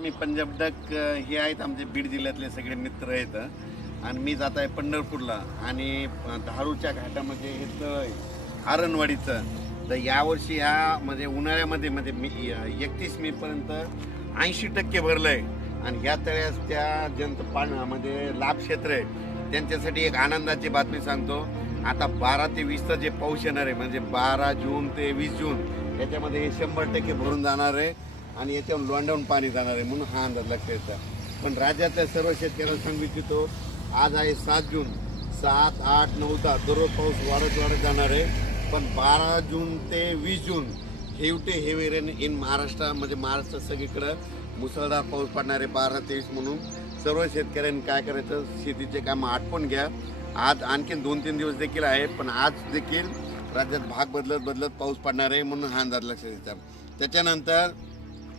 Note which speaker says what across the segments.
Speaker 1: मी Punjab duck हे आहेत आमचे बीड जिल्ह्यातले सगळे मित्र आहेत आणि मी जात आहे पंढरपूरला आणि धारूच्या घाटामध्ये हे तळ आहे आरणवाडीचं तर यावर्षी ह्या म्हणजे उन्हाळ्यामध्ये म्हणजे मी एकतीस मेपर्यंत ऐंशी टक्के भरलं आहे आणि ह्या तळ्यास त्या जंत पाण म्हणजे लाभ क्षेत्र आहे त्यांच्यासाठी एक आनंदाची बातमी सांगतो आता बारा ते वीसचा जे पाऊस येणार आहे म्हणजे बारा जून ते वीस जून याच्यामध्ये हे शंभर टक्के भरून जाणार आहे आणि याच्यावर लोंडावून पाणी जाणार आहे म्हणून हा अंदाज लक्ष येतात पण राज्यातल्या सर्व शेतकऱ्यांना सांगू इच्छितो आज आहे सात जून सात आठ नऊ दहा दररोज पाऊस वाढत वाढत जाणार आहे पण बारा जून ते वीस जून हेवटे हेवेरेन रेन इन महाराष्ट्र म्हणजे महाराष्ट्रात सगळीकडं मुसळधार पाऊस पडणार आहे बारा तेवीस म्हणून सर्व शेतकऱ्यांनी काय करायचं शेतीचे कामं आठवण घ्या आज आणखीन दोन तीन दिवस देखील आहे पण आज देखील राज्यात भाग बदलत बदलत पाऊस पडणार आहे म्हणून हा अंदाज लक्षात येतात त्याच्यानंतर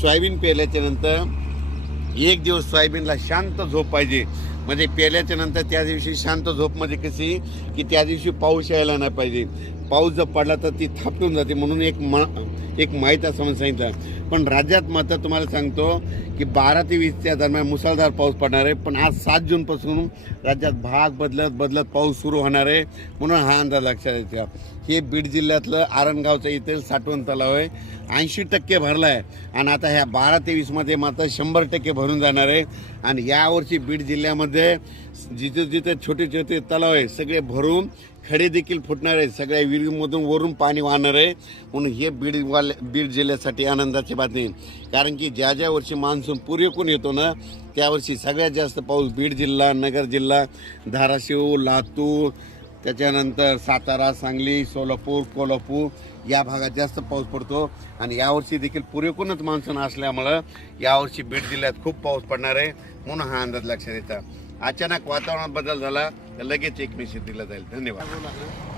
Speaker 1: सोयाबीन पेल्याच्या नंतर एक दिवस सोयाबीनला शांत झोप पाहिजे म्हणजे पेल्याच्या नंतर त्या दिवशी शांत झोप म्हणजे कशी की त्या दिवशी पाऊस यायला नाही पाहिजे पाऊस जर पडला तर ती थापटून जाते म्हणून एक म एक माहीत असं म्हणून सांगितलं पण राज्यात मात्र तुम्हाला सांगतो की बारा ते वीसच्या दरम्यान मुसळधार पाऊस पडणार आहे पण आज सात जूनपासून राज्यात भाग बदलत बदलत पाऊस सुरू होणार आहे म्हणून हा अंदाज लक्षात येतो हे बीड जिल्ह्यातलं आरणगावचं इथे साठवण तलाव आहे ऐंशी टक्के भरला आहे आणि आता ह्या बारा तेवीसमध्ये मात्र शंभर टक्के भरून जाणार आहे आणि यावर्षी बीड जिल्ह्यामध्ये जिथे जिथे छोटे छोटे तलाव आहे सगळे भरून खडे देखील फुटणार आहे सगळ्या विहिरीमधून वरून पाणी वाहणार आहे म्हणून हे बीडवाले बीड जिल्ह्यासाठी आनंदाची बातमी कारण की ज्या ज्या वर्षी मान्सून पूर्वेकून येतो ना त्यावर्षी सगळ्यात जास्त पाऊस बीड जिल्हा नगर जिल्हा धाराशिव लातूर त्याच्यानंतर सातारा सांगली सोलापूर कोल्हापूर या भागात जास्त पाऊस पडतो आणि यावर्षी देखील पुरेकूनच मान्सून असल्यामुळं यावर्षी बीड जिल्ह्यात खूप पाऊस पडणार आहे म्हणून हा अंदाज लक्षात येतात अचानक वातावरणात बदल झाला तर लगेच एकमेशी दिला जाईल धन्यवाद